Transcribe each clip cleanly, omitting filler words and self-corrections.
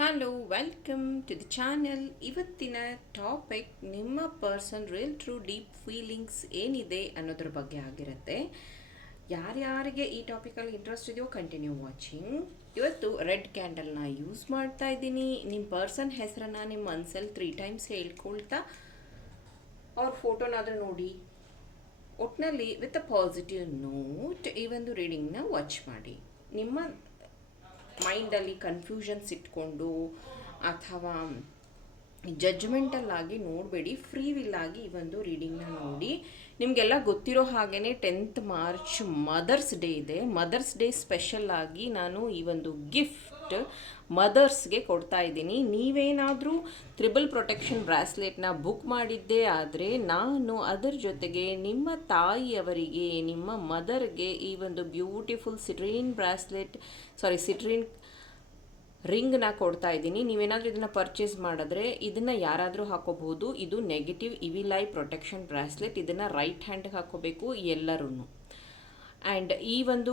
Hello welcome to the channel. ಇವತ್ತಿನ topic ನಿಮ್ಮ person real true deep feelings ಏನಿದೆ ಅನ್ನೋದ್ರ ಬಗ್ಗೆ ಆಗಿರುತ್ತೆ. ಯಾರ್ಯಾರಿಗೆ ಈ ಟಾಪಿಕಲ್ಲಿ ಇಂಟ್ರೆಸ್ಟ್ ಇದೆಯೋ ಕಂಟಿನ್ಯೂ ವಾಚಿಂಗ್. ಇವತ್ತು ರೆಡ್ ಕ್ಯಾಂಡಲ್ನ ಯೂಸ್ ಮಾಡ್ತಾ ಇದ್ದೀನಿ. ನಿಮ್ಮ ಪರ್ಸನ್ ಹೆಸರನ್ನು ನಿಮ್ಮ ಮನಸ್ಸಲ್ಲಿ 3 ಟೈಮ್ಸ್ ಹೇಳ್ಕೊಳ್ತಾ ಅವ್ರ ಫೋಟೋನಾದರೂ ನೋಡಿ, ಒಟ್ಟಿನಲ್ಲಿ ವಿತ್ ಅ ಪಾಸಿಟಿವ್ ನೋಟ್ ಈ ಒಂದು ರೀಡಿಂಗ್ನ ವಾಚ್ ಮಾಡಿ. ನಿಮ್ಮ ಮೈಂಡಲ್ಲಿ ಕನ್ಫ್ಯೂಷನ್ಸ್ ಇಟ್ಕೊಂಡು ಅಥವಾ ಜಡ್ಜ್ಮೆಂಟಲ್ಲಾಗಿ ನೋಡಬೇಡಿ, ಫ್ರೀ ವಿಲ್ಲಾಗಿ ಈ ಒಂದು ರೀಡಿಂಗ್ನ ನೋಡಿ. ನಿಮಗೆಲ್ಲ ಗೊತ್ತಿರೋ ಹಾಗೆಯೇ 10th ಮಾರ್ಚ್ ಮದರ್ಸ್ ಡೇ ಇದೆ. ಮದರ್ಸ್ ಡೇ ಸ್ಪೆಷಲ್ ಆಗಿ ನಾನು ಈ ಒಂದು ಗಿಫ್ಟ್ ಮದರ್ಸ್ಗೆ ಕೊಡ್ತಾ ಇದ್ದೀನಿ. ನೀವೇನಾದರೂ ತ್ರಿಬಲ್ ಪ್ರೊಟೆಕ್ಷನ್ ಬ್ರಾಸ್ಲೆಟ್ನ ಬುಕ್ ಮಾಡಿದ್ದೇ ಆದರೆ ನಾನು ಅದರ ಜೊತೆಗೆ ನಿಮ್ಮ ತಾಯಿಯವರಿಗೆ, ನಿಮ್ಮ ಮದರ್ಗೆ ಈ ಒಂದು ಬ್ಯೂಟಿಫುಲ್ ಸಿಟ್ರೀನ್ ರಿಂಗ್ನ ಕೊಡ್ತಾ ಇದ್ದೀನಿ. ನೀವೇನಾದರೂ ಇದನ್ನು ಪರ್ಚೇಸ್ ಮಾಡಿದ್ರೆ ಇದನ್ನು ಯಾರಾದರೂ ಹಾಕೋಬಹುದು. ಇದು negative evil I protection bracelet. ಇದನ್ನು ರೈಟ್ ಹ್ಯಾಂಡ್ಗೆ ಹಾಕೋಬೇಕು ಎಲ್ಲರೂ. ಆ್ಯಂಡ್ ಈ ಒಂದು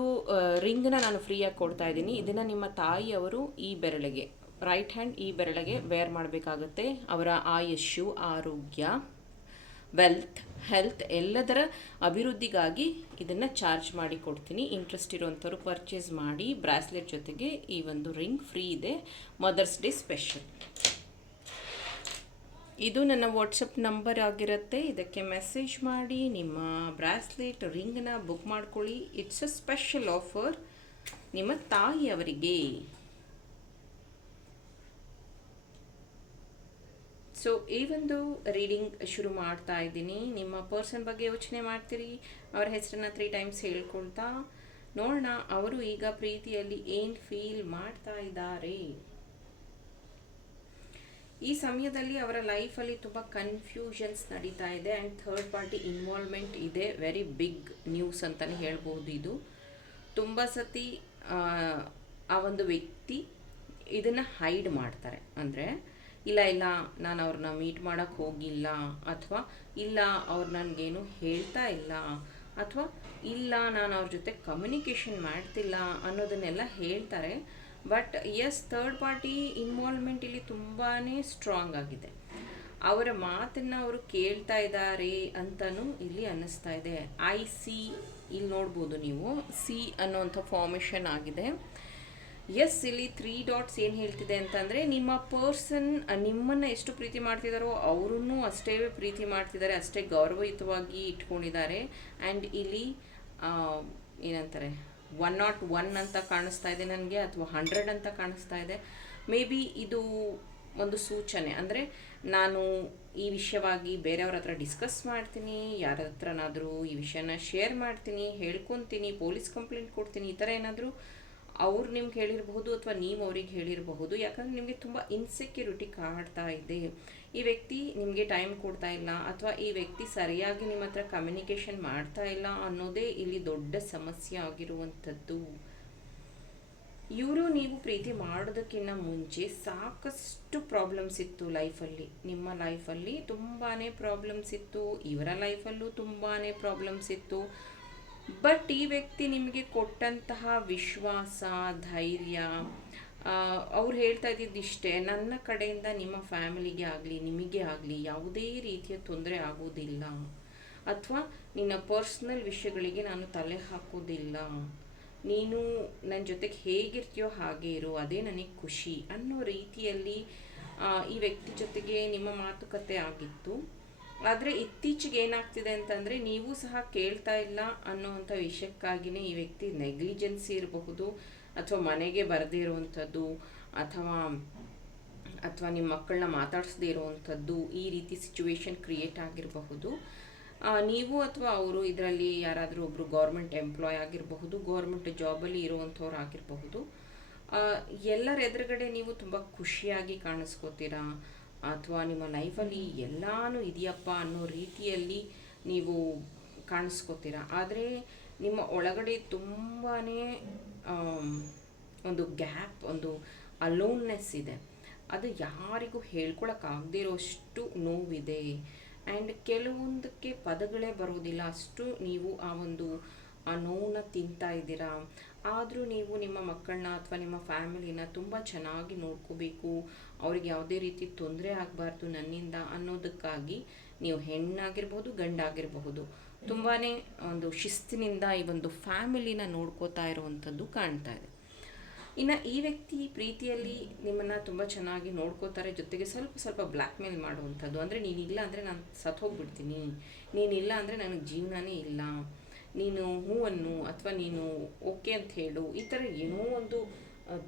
ರಿಂಗ್ನ ನಾನು ಫ್ರೀಯಾಗಿ ಕೊಡ್ತಾ ಇದ್ದೀನಿ. ಇದನ್ನು ನಿಮ್ಮ ತಾಯಿಯವರು ಈ ಬೆರಳಿಗೆ, ರೈಟ್ ಹ್ಯಾಂಡ್ ಈ ಬೆರಳಿಗೆ ವೇರ್ ಮಾಡಬೇಕಾಗುತ್ತೆ. ಅವರ ಆಯುಷ್ಯು, ಆರೋಗ್ಯ, ವೆಲ್ತ್, ಹೆಲ್ತ್ ಎಲ್ಲದರ ಅಭಿವೃದ್ಧಿಗಾಗಿ ಇದನ್ನು ಚಾರ್ಜ್ ಮಾಡಿ ಕೊಡ್ತೀನಿ. ಇಂಟ್ರೆಸ್ಟ್ ಇರೋವಂಥವ್ರು ಪರ್ಚೇಸ್ ಮಾಡಿ. ಬ್ರಾಸ್ಲೆಟ್ ಜೊತೆಗೆ ಈ ಒಂದು ರಿಂಗ್ ಫ್ರೀ ಇದೆ, ಮದರ್ಸ್ ಡೇ ಸ್ಪೆಷಲ್. ಇದು ನನ್ನ ವಾಟ್ಸಪ್ ನಂಬರ್ ಆಗಿರುತ್ತೆ. ಇದಕ್ಕೆ ಮೆಸೇಜ್ ಮಾಡಿ ನಿಮ್ಮ ಬ್ರಾಸ್ಲೆಟ್ ರಿಂಗ್ನ ಬುಕ್ ಮಾಡ್ಕೊಳ್ಳಿ. ಇಟ್ಸ್ ಅ ಸ್ಪೆಷಲ್ ಆಫರ್ ನಿಮ್ಮ ತಾಯಿಯವರಿಗೆ. ಸೊ ಈ ಒಂದು ರೀಡಿಂಗ್ ಶುರು ಮಾಡ್ತಾ ಇದ್ದೀನಿ. ನಿಮ್ಮ ಪರ್ಸನ್ ಬಗ್ಗೆ ಯೋಚನೆ ಮಾಡ್ತೀರಿ, ಅವರ ಹೆಸರನ್ನ 3 ಟೈಮ್ಸ್ ಹೇಳ್ಕೊಳ್ತಾ ನೋಡೋಣ ಅವರು ಈಗ ಪ್ರೀತಿಯಲ್ಲಿ ಏನು ಫೀಲ್ ಮಾಡ್ತಾ ಇದ್ದಾರೆ. ಈ ಸಮಯದಲ್ಲಿ ಅವರ ಲೈಫಲ್ಲಿ ತುಂಬ ಕನ್ಫ್ಯೂಷನ್ಸ್ ನಡೀತಾ ಇದೆ ಆ್ಯಂಡ್ ಥರ್ಡ್ ಪಾರ್ಟಿ ಇನ್ವಾಲ್ವ್ಮೆಂಟ್ ಇದೆ. ವೆರಿ ಬಿಗ್ ನ್ಯೂಸ್ ಅಂತಲೇ ಹೇಳ್ಬೋದು. ಇದು ತುಂಬ ಸತಿ ಆ ಒಂದು ವ್ಯಕ್ತಿ ಇದನ್ನು ಹೈಡ್ ಮಾಡ್ತಾರೆ. ಅಂದರೆ ಇಲ್ಲ ನಾನು ಅವ್ರನ್ನ ಮೀಟ್ ಮಾಡೋಕ್ಕೆ ಹೋಗಿಲ್ಲ, ಅಥವಾ ಇಲ್ಲ ಅವ್ರು ನನಗೇನು ಹೇಳ್ತಾ ಇಲ್ಲ, ಅಥವಾ ಇಲ್ಲ ನಾನು ಅವ್ರ ಜೊತೆ ಕಮ್ಯುನಿಕೇಷನ್ ಮಾಡ್ತಿಲ್ಲ ಅನ್ನೋದನ್ನೆಲ್ಲ ಹೇಳ್ತಾರೆ. But yes, third party involvement ಇಲ್ಲಿ ತುಂಬಾ ಸ್ಟ್ರಾಂಗ್ ಆಗಿದೆ. ಅವರ ಮಾತನ್ನು ಅವರು ಕೇಳ್ತಾ ಇದ್ದಾರೆ ಅಂತಲೂ ಇಲ್ಲಿ ಅನ್ನಿಸ್ತಾ ಇದೆ. ಇಲ್ಲಿ ನೋಡ್ಬೋದು ನೀವು, ಸಿ ಅನ್ನೋಂಥ ಫಾರ್ಮೇಷನ್ ಆಗಿದೆ. ಎಸ್, ಇಲ್ಲಿ 3 ಡಾಟ್ಸ್ ಏನು ಹೇಳ್ತಿದೆ ಅಂತಂದರೆ, ನಿಮ್ಮ ಪರ್ಸನ್ ನಿಮ್ಮನ್ನು ಎಷ್ಟು ಪ್ರೀತಿ ಮಾಡ್ತಿದ್ದಾರೋ ಅವರನ್ನು ಅಷ್ಟೇ ಪ್ರೀತಿ ಮಾಡ್ತಿದ್ದಾರೆ, ಅಷ್ಟೇ ಗೌರವಯುತವಾಗಿ ಇಟ್ಕೊಂಡಿದ್ದಾರೆ. ಆ್ಯಂಡ್ ಇಲ್ಲಿ ಏನಂತಾರೆ 101 ಅಂತ ಕಾಣಿಸ್ತಾ ಇದೆ ನನಗೆ, ಅಥವಾ 100 ಅಂತ ಕಾಣಿಸ್ತಾ ಇದೆ. ಮೇ ಬಿ ಇದು ಒಂದು ಸೂಚನೆ. ಅಂದರೆ ನಾನು ಈ ವಿಷಯವಾಗಿ ಬೇರೆಯವ್ರ ಹತ್ರ ಡಿಸ್ಕಸ್ ಮಾಡ್ತೀನಿ, ಯಾರ ಹತ್ರನಾದರೂ ಈ ವಿಷಯನ ಶೇರ್ ಮಾಡ್ತೀನಿ, ಹೇಳ್ಕೊತೀನಿ, ಪೊಲೀಸ್ ಕಂಪ್ಲೇಂಟ್ ಕೊಡ್ತೀನಿ, ಈ ಥರ ಏನಾದರೂ ಅವ್ರು ನಿಮ್ಗೆ ಹೇಳಿರಬಹುದು ಅಥವಾ ನೀವು ಅವ್ರಿಗೆ ಹೇಳಿರಬಹುದು. ಯಾಕಂದರೆ ನಿಮಗೆ ತುಂಬ ಇನ್ಸೆಕ್ಯೂರಿಟಿ ಕಾಡ್ತಾ ಇದೆ. ಈ ವ್ಯಕ್ತಿ ನಿಮಗೆ ಟೈಮ್ ಕೊಡ್ತಾ ಇಲ್ಲ, ಅಥವಾ ಈ ವ್ಯಕ್ತಿ ಸರಿಯಾಗಿ ನಿಮ್ಮ ಹತ್ರ ಕಮ್ಯುನಿಕೇಷನ್ ಮಾಡ್ತಾ ಇಲ್ಲ ಅನ್ನೋದೇ ಇಲ್ಲಿ ದೊಡ್ಡ ಸಮಸ್ಯೆ ಆಗಿರುವಂಥದ್ದು. ಇವರು ನೀವು ಪ್ರೀತಿ ಮಾಡೋದಕ್ಕಿಂತ ಮುಂಚೆ ಸಾಕಷ್ಟು ಪ್ರಾಬ್ಲಮ್ಸ್ ಇತ್ತು ಲೈಫಲ್ಲಿ. ನಿಮ್ಮ ಲೈಫಲ್ಲಿ ತುಂಬಾ ಪ್ರಾಬ್ಲಮ್ಸ್ ಇತ್ತು, ಇವರ ಲೈಫಲ್ಲೂ ತುಂಬಾ ಪ್ರಾಬ್ಲಮ್ಸ್ ಇತ್ತು. ಬಟ್ ಈ ವ್ಯಕ್ತಿ ನಿಮಗೆ ಕೊಟ್ಟಂತಹ ವಿಶ್ವಾಸ, ಧೈರ್ಯ, ಅವ್ರು ಹೇಳ್ತಾ ಇದ್ದಿದ್ದಿಷ್ಟೇ, ನನ್ನ ಕಡೆಯಿಂದ ನಿಮ್ಮ ಫ್ಯಾಮಿಲಿಗೆ ಆಗಲಿ ನಿಮಗೆ ಆಗಲಿ ಯಾವುದೇ ರೀತಿಯ ತೊಂದರೆ ಆಗೋದಿಲ್ಲ, ಅಥವಾ ನಿನ್ನ ಪರ್ಸ್ನಲ್ ವಿಷಯಗಳಿಗೆ ನಾನು ತಲೆ ಹಾಕೋದಿಲ್ಲ, ನೀನು ನನ್ನ ಜೊತೆಗೆ ಹೇಗಿರ್ತೀಯೋ ಹಾಗೆ ಇರು, ಅದೇ ನನಗೆ ಖುಷಿ ಅನ್ನೋ ರೀತಿಯಲ್ಲಿ ಈ ವ್ಯಕ್ತಿ ಜೊತೆಗೆ ನಿಮ್ಮ ಮಾತುಕತೆ ಆಗಿತ್ತು. ಆದರೆ ಇತ್ತೀಚೆಗೆ ಏನಾಗ್ತಿದೆ ಅಂತಂದರೆ, ನೀವು ಸಹ ಕೇಳ್ತಾ ಇಲ್ಲ ಅನ್ನೋವಂಥ ವಿಷಯಕ್ಕಾಗಿಯೇ ಈ ವ್ಯಕ್ತಿ ನೆಗ್ಲಿಜೆನ್ಸಿ ಇರಬಹುದು, ಅಥವಾ ಮನೆಗೆ ಬರದೇ ಇರುವಂಥದ್ದು, ಅಥವಾ ನಿಮ್ಮ ಮಕ್ಕಳನ್ನ ಮಾತಾಡಿಸದೇ ಇರುವಂಥದ್ದು, ಈ ರೀತಿ ಸಿಚುವೇಶನ್ ಕ್ರಿಯೇಟ್ ಆಗಿರಬಹುದು. ನೀವು ಅಥವಾ ಅವರು ಇದರಲ್ಲಿ ಯಾರಾದರೂ ಒಬ್ಬರು ಗೌರ್ಮೆಂಟ್ ಎಂಪ್ಲಾಯ್ ಆಗಿರಬಹುದು, ಗೌರ್ಮೆಂಟ್ ಜಾಬಲ್ಲಿ ಇರುವಂಥವ್ರು ಆಗಿರಬಹುದು. ಎಲ್ಲರ ಎದುರುಗಡೆ ನೀವು ತುಂಬ ಖುಷಿಯಾಗಿ ಕಾಣಿಸ್ಕೋತೀರಾ, ಅಥವಾ ನಿಮ್ಮ ಲೈಫಲ್ಲಿ ಎಲ್ಲನೂ ಇದೆಯಪ್ಪ ಅನ್ನೋ ರೀತಿಯಲ್ಲಿ ನೀವು ಕಾಣಿಸ್ಕೋತೀರ. ಆದರೆ ನಿಮ್ಮ ಒಳಗಡೆ ತುಂಬಾ ಒಂದು ಗ್ಯಾಪ್, ಒಂದು ಅಲೋನ್ನೆಸ್ ಇದೆ. ಅದು ಯಾರಿಗೂ ಹೇಳ್ಕೊಳಕ್ಕಾಗದೇ ಇರೋಷ್ಟು ನೋವಿದೆ. ಆ್ಯಂಡ್ ಕೆಲವೊಂದಕ್ಕೆ ಪದಗಳೇ ಬರೋದಿಲ್ಲ, ಅಷ್ಟು ನೀವು ಆ ನೋವನ್ನ ತಿಂತಾ ಇದ್ದೀರಾ. ಆದರೂ ನೀವು ನಿಮ್ಮ ಮಕ್ಕಳನ್ನ ಅಥವಾ ನಿಮ್ಮ ಫ್ಯಾಮಿಲಿನ ತುಂಬ ಚೆನ್ನಾಗಿ ನೋಡ್ಕೋಬೇಕು, ಅವ್ರಿಗೆ ಯಾವುದೇ ರೀತಿ ತೊಂದರೆ ಆಗಬಾರ್ದು ನನ್ನಿಂದ ಅನ್ನೋದಕ್ಕಾಗಿ ನೀವು ಹೆಣ್ಣಾಗಿರ್ಬೋದು ಗಂಡಾಗಿರಬಹುದು ತುಂಬಾ ಒಂದು ಶಿಸ್ತಿನಿಂದ ಈ ಒಂದು ಫ್ಯಾಮಿಲಿನ ನೋಡ್ಕೋತಾ ಇರುವಂಥದ್ದು ಕಾಣ್ತಾ ಇದೆ. ಇನ್ನು ಈ ವ್ಯಕ್ತಿ ಪ್ರೀತಿಯಲ್ಲಿ ನಿಮ್ಮನ್ನು ತುಂಬ ಚೆನ್ನಾಗಿ ನೋಡ್ಕೋತಾರೆ, ಜೊತೆಗೆ ಸ್ವಲ್ಪ ಸ್ವಲ್ಪ ಬ್ಲ್ಯಾಕ್ ಮೇಲ್ ಮಾಡುವಂಥದ್ದು. ಅಂದರೆ ನೀನಿಲ್ಲ ಅಂದರೆ ನಾನು ಸತ್ತೋಗ್ಬಿಡ್ತೀನಿ, ನೀನಿಲ್ಲ ಅಂದರೆ ನನಗೆ ಜೀವನನೇ ಇಲ್ಲ, ನೀನು ಹೂವನ್ನು ಅಥವಾ ನೀನು ಓಕೆ ಅಂತ ಹೇಳು, ಈ ಥರ ಏನೋ ಒಂದು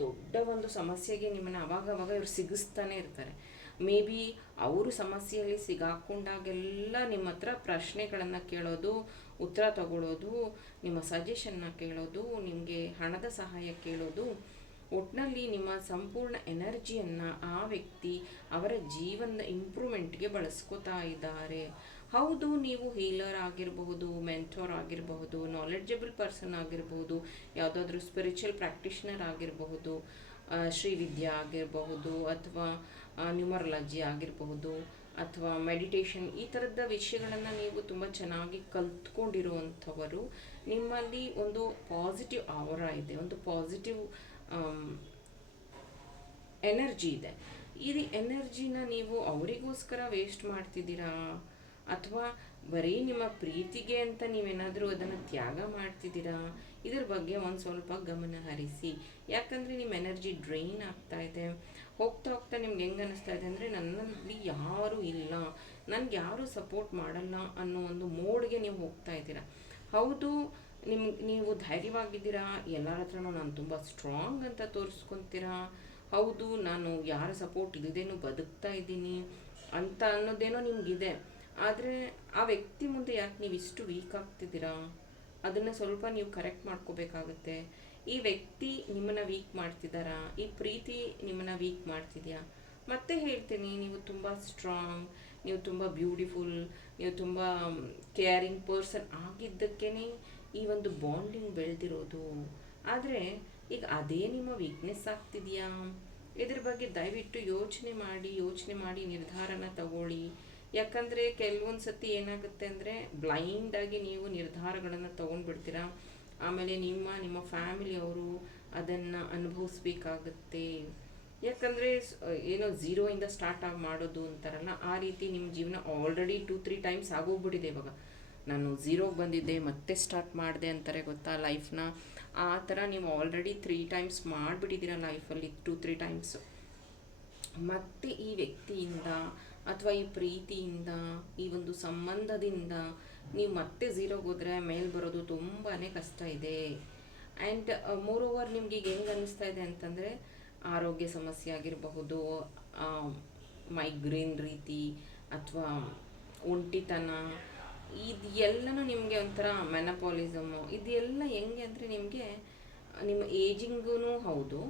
ದೊಡ್ಡ ಒಂದು ಸಮಸ್ಯೆಗೆ ನಿಮ್ಮನ್ನು ಅವಾಗವಾಗ ಇವರು ಸಿಗಿಸ್ತಾನೆ ಇರ್ತಾರೆ. ಮೇ ಬಿ ಅವರು ಸಮಸ್ಯೆಯಲ್ಲಿ ಸಿಗಾಕೊಂಡಾಗೆಲ್ಲ ನಿಮ್ಮ ಹತ್ರ ಪ್ರಶ್ನೆಗಳನ್ನು ಕೇಳೋದು, ಉತ್ತರ ತಗೊಳ್ಳೋದು, ನಿಮ್ಮ ಸಜೆಷನ್ನ ಕೇಳೋದು, ನಿಮಗೆ ಹಣದ ಸಹಾಯ ಕೇಳೋದು, ಒಟ್ಟಿನಲ್ಲಿ ನಿಮ್ಮ ಸಂಪೂರ್ಣ ಎನರ್ಜಿಯನ್ನು ಆ ವ್ಯಕ್ತಿ ಅವರ ಜೀವನದ ಇಂಪ್ರೂವ್ಮೆಂಟ್ಗೆ ಬಳಸ್ಕೋತಾ ಇದ್ದಾರೆ. ಹೌದು, ನೀವು ಹೀಲರ್ ಆಗಿರಬಹುದು, ಮೆಂಟೋರ್ ಆಗಿರಬಹುದು, ನಾಲೆಡ್ಜಬಲ್ ಪರ್ಸನ್ ಆಗಿರಬಹುದು, ಯಾವುದಾದ್ರೂ ಸ್ಪಿರಿಚುವಲ್ ಪ್ರಾಕ್ಟಿಷನರ್ ಆಗಿರಬಹುದು, ಶ್ರೀವಿದ್ಯಾ ಆಗಿರಬಹುದು, ಅಥವಾ ನ್ಯೂಮರಾಲಜಿ ಆಗಿರಬಹುದು, ಅಥವಾ ಮೆಡಿಟೇಷನ್, ಈ ಥರದ ವಿಷಯಗಳನ್ನು ನೀವು ತುಂಬ ಚೆನ್ನಾಗಿ ಕಲ್ತ್ಕೊಂಡಿರುವಂಥವರು. ನಿಮ್ಮಲ್ಲಿ ಒಂದು ಪಾಸಿಟಿವ್ ಆವರ ಇದೆ, ಒಂದು ಪಾಸಿಟಿವ್ ಎನರ್ಜಿ ಇದೆ. ಈ ಎನರ್ಜಿನ ನೀವು ಅವರಿಗೋಸ್ಕರ ವೇಸ್ಟ್ ಮಾಡ್ತಿದ್ದೀರಾ ಅಥವಾ ಬರೀ ನಿಮ್ಮ ಪ್ರೀತಿಗೆ ಅಂತ ನೀವೇನಾದರೂ ಅದನ್ನು ತ್ಯಾಗ ಮಾಡ್ತಿದ್ದೀರಾ? ಇದ್ರ ಬಗ್ಗೆ ಒಂದು ಸ್ವಲ್ಪ ಗಮನ ಹರಿಸಿ. ಯಾಕಂದರೆ ನಿಮ್ಮ ಎನರ್ಜಿ ಡ್ರೈನ್ ಆಗ್ತಾ ಇದೆ. ಹೋಗ್ತಾ ಹೋಗ್ತಾ ನಿಮ್ಗೆ ಹೆಂಗೆ ಅನ್ನಿಸ್ತಾ ಇದೆ ಅಂದರೆ ನನ್ನಲ್ಲಿ ಯಾರೂ ಇಲ್ಲ, ನನಗೆ ಯಾರೂ ಸಪೋರ್ಟ್ ಮಾಡಲ್ಲ ಅನ್ನೋ ಒಂದು ಮೋಡ್ಗೆ ನೀವು ಹೋಗ್ತಾ ಇದ್ದೀರಾ. ಹೌದು, ನೀವು ಧೈರ್ಯವಾಗಿದ್ದೀರಾ, ಎಲ್ಲರ ಹತ್ರನೂ ನಾನು ತುಂಬ ಸ್ಟ್ರಾಂಗ್ ಅಂತ ತೋರಿಸ್ಕೊತೀರಾ. ಹೌದು, ನಾನು ಯಾರ ಸಪೋರ್ಟ್ ಇಲ್ಲದೇನೂ ಬದುಕ್ತಾ ಇದ್ದೀನಿ ಅಂತ ಅನ್ನೋದೇನೋ ನಿಮಗಿದೆ. ಆದರೆ ಆ ವ್ಯಕ್ತಿ ಮುಂದೆ ಯಾಕೆ ನೀವು ಇಷ್ಟು ವೀಕ್ ಆಗ್ತಿದ್ದೀರಾ? ಅದನ್ನು ಸ್ವಲ್ಪ ನೀವು ಕರೆಕ್ಟ್ ಮಾಡ್ಕೋಬೇಕಾಗುತ್ತೆ. ಈ ವ್ಯಕ್ತಿ ನಿಮ್ಮನ್ನು ವೀಕ್ ಮಾಡ್ತಿದ್ದಾರಾ? ಈ ಪ್ರೀತಿ ನಿಮ್ಮನ್ನು ವೀಕ್ ಮಾಡ್ತಿದೆಯಾ? ಮತ್ತೆ ಹೇಳ್ತೀನಿ, ನೀವು ತುಂಬ ಸ್ಟ್ರಾಂಗ್, ನೀವು ತುಂಬ ಬ್ಯೂಟಿಫುಲ್, ನೀವು ತುಂಬ ಕೇರಿಂಗ್ ಪರ್ಸನ್ ಆಗಿದ್ದಕ್ಕೇ ಈ ಒಂದು ಬಾಂಡಿಂಗ್ ಬೆಳೆದಿರೋದು. ಆದರೆ ಈಗ ಅದೇ ನಿಮ್ಮ ವೀಕ್ನೆಸ್ ಆಗ್ತಿದೆಯಾ? ಇದ್ರ ಬಗ್ಗೆ ದಯವಿಟ್ಟು ಯೋಚನೆ ಮಾಡಿ ನಿರ್ಧಾರನ ತಗೊಳ್ಳಿ. ಯಾಕಂದರೆ ಕೆಲವೊಂದು ಸತಿ ಏನಾಗುತ್ತೆ ಅಂದರೆ ಬ್ಲೈಂಡಾಗಿ ನೀವು ನಿರ್ಧಾರಗಳನ್ನು ತೊಗೊಂಡ್ಬಿಡ್ತೀರಾ. ಆಮೇಲೆ ನಿಮ್ಮ ಫ್ಯಾಮಿಲಿಯವರು ಅದನ್ನು ಅನುಭವಿಸ್ಬೇಕಾಗತ್ತೆ. ಯಾಕಂದರೆ ಏನೋ ಝೀರೋಯಿಂದ ಸ್ಟಾರ್ಟ್ ಮಾಡೋದು ಅಂತಾರಲ್ಲ, ಆ ರೀತಿ ನಿಮ್ಮ ಜೀವನ ಆಲ್ರೆಡಿ 2-3 ಟೈಮ್ಸ್ ಆಗೋಗ್ಬಿಟ್ಟಿದೆ. ಇವಾಗ ನಾನು ಝೀರೋಗೆ ಬಂದಿದ್ದೆ ಮತ್ತೆ ಸ್ಟಾರ್ಟ್ ಮಾಡಿದೆ ಅಂತಾರೆ ಗೊತ್ತಾ ಲೈಫ್ನ. ಆ ಥರ ನೀವು ಆಲ್ರೆಡಿ 3 ಟೈಮ್ಸ್ ಮಾಡಿಬಿಟ್ಟಿದ್ದೀರ ಲೈಫಲ್ಲಿ, 2-3 ಟೈಮ್ಸು. ಮತ್ತೆ ಈ ವ್ಯಕ್ತಿಯಿಂದ ಅಥವಾ ಈ ಪ್ರೀತಿಯಿಂದ, ಈ ಒಂದು ಸಂಬಂಧದಿಂದ ನೀವು ಮತ್ತೆ ಝೀರೋಗೆ ಹೋದರೆ ಮೇಲೆ ಬರೋದು ತುಂಬಾ ಕಷ್ಟ ಇದೆ. ಆ್ಯಂಡ್ ಮೋರೋವರ್ ನಿಮ್ಗೆ ಈಗ ಹೆಂಗೆ ಅನ್ನಿಸ್ತಾ ಇದೆ ಅಂತಂದರೆ ಆರೋಗ್ಯ ಸಮಸ್ಯೆ ಆಗಿರಬಹುದು, ಮೈಗ್ರೇನ್ ರೀತಿ ಅಥವಾ ಒಂಟಿತನ, ಇದೆಲ್ಲನೂ ನಿಮಗೆ ಒಂಥರ ಮೆನಪಾಲಿಸಮು, ಇದೆಲ್ಲ ಹೆಂಗೆ ಅಂದರೆ ನಿಮಗೆ ನಿಮ್ಮ ಏಜಿಂಗೂ ಹೌದು,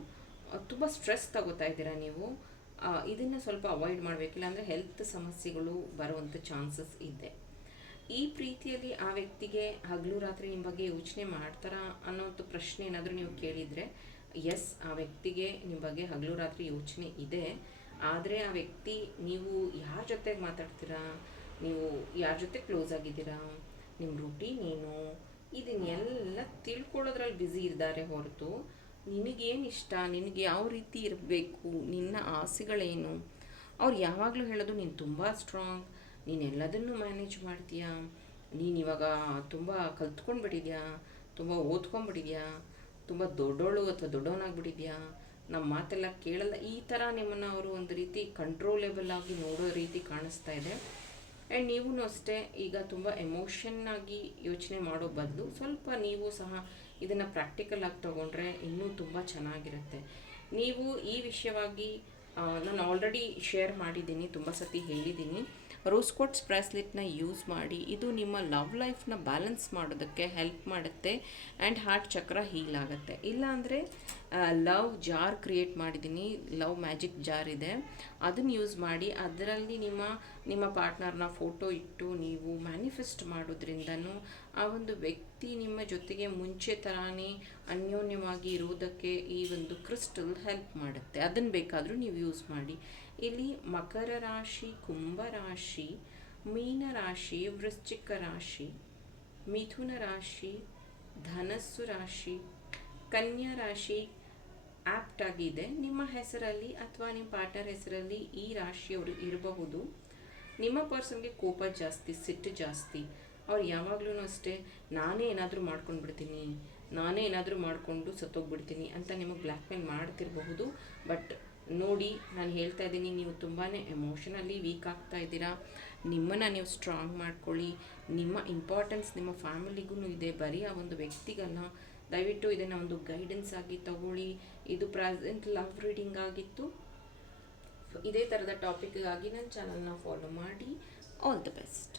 ತುಂಬ ಸ್ಟ್ರೆಸ್ ತಗೋತಾ ಇದ್ದೀರಾ ನೀವು. ಇದನ್ನು ಸ್ವಲ್ಪ ಅವಾಯ್ಡ್ ಮಾಡಬೇಕಿಲ್ಲ ಅಂದರೆ ಹೆಲ್ತ್ ಸಮಸ್ಯೆಗಳು ಬರುವಂಥ ಚಾನ್ಸಸ್ ಇದೆ. ಈ ಪ್ರೀತಿಯಲ್ಲಿ ಆ ವ್ಯಕ್ತಿಗೆ ಹಗಲು ರಾತ್ರಿ ನಿಮ್ಮ ಬಗ್ಗೆ ಯೋಚನೆ ಮಾಡ್ತಾರಾ ಅನ್ನೋಂಥ ಪ್ರಶ್ನೆ ಏನಾದರೂ ನೀವು ಕೇಳಿದರೆ, ಎಸ್, ಆ ವ್ಯಕ್ತಿಗೆ ನಿಮ್ಮ ಬಗ್ಗೆ ಹಗಲು ರಾತ್ರಿ ಯೋಚನೆ ಇದೆ. ಆದರೆ ಆ ವ್ಯಕ್ತಿ ನೀವು ಯಾರ ಜೊತೆಗೆ ಮಾತಾಡ್ತೀರಾ, ನೀವು ಯಾರ ಜೊತೆ ಕ್ಲೋಸ್ ಆಗಿದ್ದೀರಾ, ನಿಮ್ಮ ರೂಟೀನ್ ಏನು, ಇದನ್ನೆಲ್ಲ ತಿಳ್ಕೊಳ್ಳೋದ್ರಲ್ಲಿ ಬ್ಯುಸಿ ಇದ್ದಾರೆ ಹೊರತು ನಿನಗೇನು ಇಷ್ಟ, ನಿನಗೆ ಯಾವ ರೀತಿ ಇರಬೇಕು, ನಿನ್ನ ಆಸೆಗಳೇನು. ಅವ್ರು ಯಾವಾಗಲೂ ಹೇಳೋದು ನೀನು ತುಂಬ ಸ್ಟ್ರಾಂಗ್, ನೀನು ಎಲ್ಲದನ್ನೂ ಮ್ಯಾನೇಜ್ ಮಾಡ್ತೀಯಾ, ನೀನು ಇವಾಗ ತುಂಬ ಕಲ್ತ್ಕೊಂಡ್ಬಿಟ್ಟಿದ್ಯಾ, ತುಂಬ ಓದ್ಕೊಂಡ್ಬಿಟ್ಟಿದ್ಯಾ, ತುಂಬ ದೊಡ್ಡೋಳು ಅಥವಾ ದೊಡ್ಡವನಾಗ್ಬಿಟ್ಟಿದ್ಯಾ, ನಮ್ಮ ಮಾತೆಲ್ಲ ಕೇಳಲ್ಲ, ಈ ಥರ ನಿಮ್ಮನ್ನು ಅವರು ಒಂದು ರೀತಿ ಕಂಟ್ರೋಲೇಬಲ್ ಆಗಿ ನೋಡೋ ರೀತಿ ಕಾಣಿಸ್ತಾ ಇದೆ. ಆ್ಯಂಡ್ ನೀವೂ ಅಷ್ಟೇ ಈಗ ತುಂಬ ಎಮೋಷನ್ನಾಗಿ ಯೋಚನೆ ಮಾಡೋ ಬದಲು ಸ್ವಲ್ಪ ನೀವು ಸಹ ಇದನ್ನು ಪ್ರಾಕ್ಟಿಕಲ್ ಆಗಿ ತೊಗೊಂಡ್ರೆ ಇನ್ನೂ ತುಂಬ ಚೆನ್ನಾಗಿರುತ್ತೆ. ನೀವು ಈ ವಿಷಯವಾಗಿ ನಾನು ಆಲ್ರೆಡಿ ಶೇರ್ ಮಾಡಿದ್ದೀನಿ, ತುಂಬ ಸತಿ ಹೇಳಿದ್ದೀನಿ. ರೋಸ್ ಕ್ವಾರ್ಟ್ಸ್ ಬ್ರಾಸ್ಲೆಟ್ನ ಯೂಸ್ ಮಾಡಿ, ಇದು ನಿಮ್ಮ ಲವ್ ಲೈಫ್ನ ಬ್ಯಾಲೆನ್ಸ್ ಮಾಡೋದಕ್ಕೆ ಹೆಲ್ಪ್ ಮಾಡುತ್ತೆ ಆ್ಯಂಡ್ ಹಾರ್ಟ್ ಚಕ್ರ ಹೀಲ್ ಆಗುತ್ತೆ. ಇಲ್ಲಾಂದರೆ ಲವ್ ಜಾರ್ ಕ್ರಿಯೇಟ್ ಮಾಡಿದ್ದೀನಿ, ಲವ್ ಮ್ಯಾಜಿಕ್ ಜಾರ್ ಇದೆ, ಅದನ್ನು ಯೂಸ್ ಮಾಡಿ ಅದರಲ್ಲಿ ನಿಮ್ಮ ಪಾರ್ಟ್ನರ್ನ ಫೋಟೋ ಇಟ್ಟು ನೀವು ಮ್ಯಾನಿಫೆಸ್ಟ್ ಮಾಡೋದ್ರಿಂದನೂ ಆ ಒಂದು ವ್ಯಕ್ತಿ ನಿಮ್ಮ ಜೊತೆಗೆ ಮುಂಚೆ ಥರಾನೇ ಅನ್ಯೋನ್ಯವಾಗಿ ಇರೋದಕ್ಕೆ ಈ ಒಂದು ಕ್ರಿಸ್ಟಲ್ ಹೆಲ್ಪ್ ಮಾಡುತ್ತೆ. ಅದನ್ನು ಬೇಕಾದರೂ ನೀವು ಯೂಸ್ ಮಾಡಿ. ಇಲ್ಲಿ ಮಕರ ರಾಶಿ, ಕುಂಭ ರಾಶಿ, ಮೀನ ರಾಶಿ, ವೃಶ್ಚಿಕ ರಾಶಿ, ಮಿಥುನ ರಾಶಿ, ಧನಸ್ಸು ರಾಶಿ, ಕನ್ಯಾ ರಾಶಿ ಆಪ್ಟ್ ಆಗಿದೆ. ನಿಮ್ಮ ಹೆಸರಲ್ಲಿ ಅಥವಾ ನಿಮ್ಮ ಪಾರ್ಟ್ನರ್ ಹೆಸರಲ್ಲಿ ಈ ರಾಶಿಯವರು ಇರಬಹುದು. ನಿಮ್ಮ ಪರ್ಸನ್ಗೆ ಕೋಪ ಜಾಸ್ತಿ, ಸಿಟ್ಟು ಜಾಸ್ತಿ. ಅವ್ರು ಯಾವಾಗಲೂ ಅಷ್ಟೇ ನಾನೇ ಏನಾದರೂ ಮಾಡ್ಕೊಂಡು ಬಿಡ್ತೀನಿ, ನಾನೇ ಏನಾದರೂ ಮಾಡಿಕೊಂಡು ಸತ್ತೋಗ್ಬಿಡ್ತೀನಿ ಅಂತ ನಿಮಗೆ ಬ್ಲ್ಯಾಕ್ ಮೇಲ್ ಮಾಡ್ತಿರಬಹುದು. ಬಟ್ ನೋಡಿ, ನಾನು ಹೇಳ್ತಾ ಇದ್ದೀನಿ, ನೀವು ತುಂಬಾ ಎಮೋಷನಲಿ ವೀಕ್ ಆಗ್ತಾ ಇದ್ದೀರಾ. ನಿಮ್ಮನ್ನು ನೀವು ಸ್ಟ್ರಾಂಗ್ ಮಾಡ್ಕೊಳ್ಳಿ. ನಿಮ್ಮ ಇಂಪಾರ್ಟೆನ್ಸ್ ನಿಮ್ಮ ಫ್ಯಾಮಿಲಿಗೂ ಇದೆ, ಬರೀ ಆ ಒಂದು ವ್ಯಕ್ತಿಗಲ್ಲ. ದಯವಿಟ್ಟು ಇದನ್ನು ಒಂದು ಗೈಡೆನ್ಸ್ ಆಗಿ ತಗೊಳ್ಳಿ. ಇದು ಪ್ರೆಸೆಂಟ್ ಲವ್ ರೀಡಿಂಗ್ ಆಗಿತ್ತು. ಇದೇ ಥರದ ಟಾಪಿಕ್ಗಾಗಿ ನನ್ನ ಚಾನಲ್ನ ಫಾಲೋ ಮಾಡಿ. All the best.